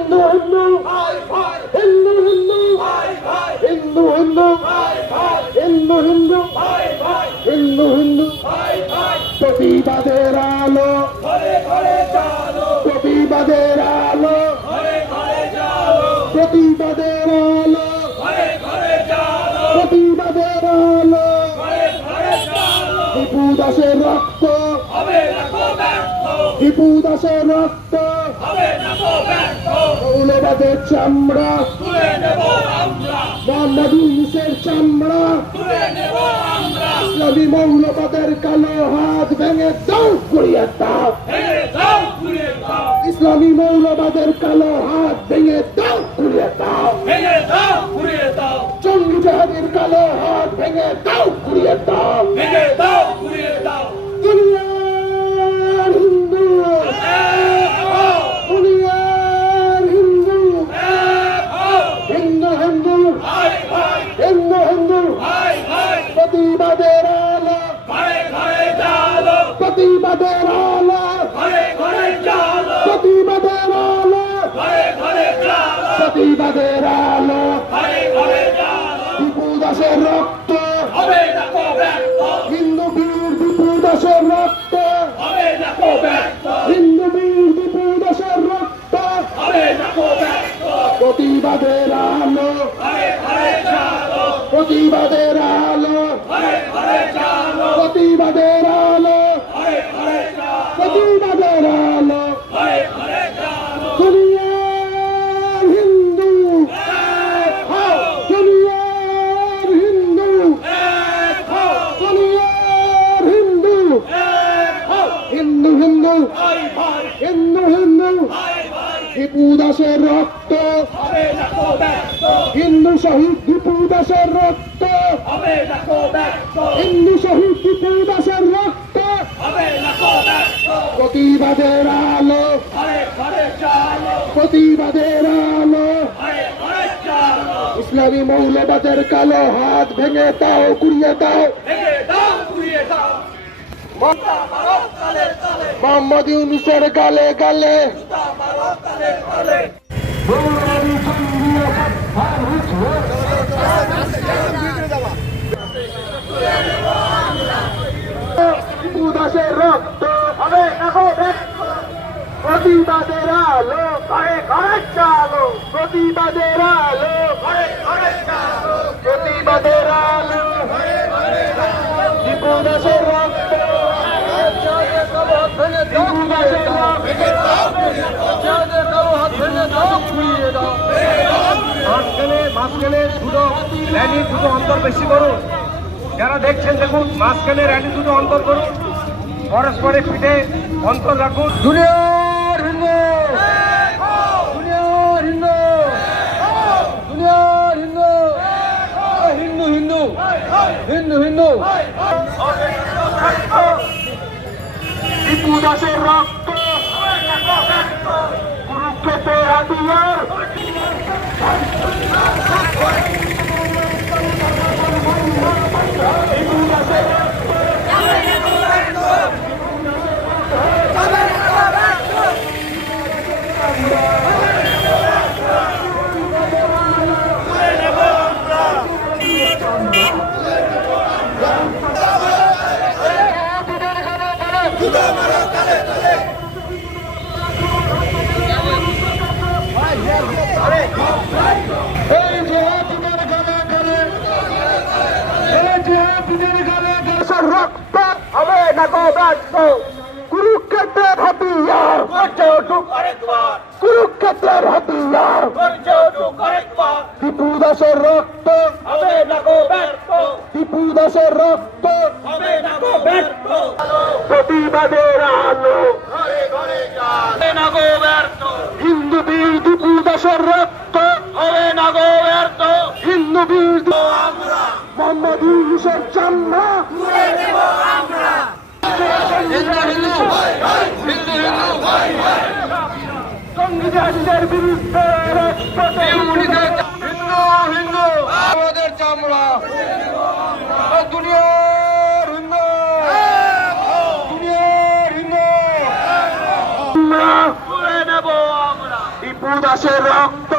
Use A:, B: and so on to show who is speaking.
A: হিন্দু হিন্দু। হিন্দু হিন্দু। হিন্দু হিন্দু। হিন্দু হিন্দু। হিন্দু হিন্দু। প্রতিবাদের আলো। প্রতিবাদের আলো। প্রতিবাদের আলো। প্রতিবাদের আলো। দীপু দাসের রক্ত। দীপু দাসের রক্ত। মৌলবাদের চামড়া। মোহাম্মদ ইউনুসের চামড়া। ইসলামী মৌলবাদের কালো হাত ভেঙে দাও করিয়ে দাও। ইসলামী মৌলবাদের কালো হাত ভেঙে দাও করিয়ে দাও। জঙ্গি জাহাদের কালো হাত ভেঙে দাও করিয়ে দাও দুনিয়ার হিন্দু দুনিয়ার হিন্দু হিন্দু হিন্দু হিন্দু হিন্দু প্রতিবাদের আলো প্রতিবাদের আলো। প্রতিবাদের আলো। প্রতিবাদের দাসের রক্ত। হিন্দু বীর দীপু দাসের রক্ত। হিন্দু বীর দীপু দাসের রক্ত। প্রতিবাদের আলো। প্রতিবাদের আলো। প্রতিবাদের আলো প্রতিবাদের আলো দুনিয়ার হিন্দু দুনিয়ার হিন্দু দুনিয়ার হিন্দু হিন্দু হিন্দু হিন্দু হিন্দু দীপু দাসের রক্ত। হিন্দু শহীদ দীপু দাসের রক্ত। হিন্দু শহীদ দীপু দাসের রক্ত। প্রতিবাদের আলো। প্রতিবাদের আলো। ইসলামী মৌলবাদের কালো হাত ভেঙে দাও কুড়িয়ে দাও। মোহাম্মদ ইউনুসের গালে গালে। উদাসের রক্ত হবে প্রতিবাদের আলো ঘরে ঘরে চালো প্রতিবাদের আলো ঘরে ঘরে দীপু দাসের
B: মাঝখানে মাঝখানে দুটো র্যালি দুটো অন্তর বেশি করুন যারা দেখছেন দেখুন মাঝখানে র্যালি দুটো অন্তর করুন পরস্পরের পিঠে অন্তর রাখুন
A: দুনিয়ার হিন্দু দুনিয়ার হিন্দু দুনিয়ার হিন্দু হিন্দু হিন্দু হিন্দু হিন্দু দীপু দাসের রক্ত কুরুক্ষেত্রের হাতিয়ার काटो कुरुक्षेत्र हटिया কুরুক্ষেত্রে ভাতিয়া টিপু দাসের রক্ত। টিপু দাসের রক্ত। প্রতিবাদের আলো। হিন্দু বীর টিপু দাসের রক্ত। হিন্দু বীর মোহাম্মদ ইউসের চান্না। হিন্দু হিন্দু হিন্দু হিন্দু সংবিধানের বিরুদ্ধে হিন্দু হিন্দু আমাদের চামড়া দুনিয়ার হিন্দু দুনিয়ার হিন্দু রক্ত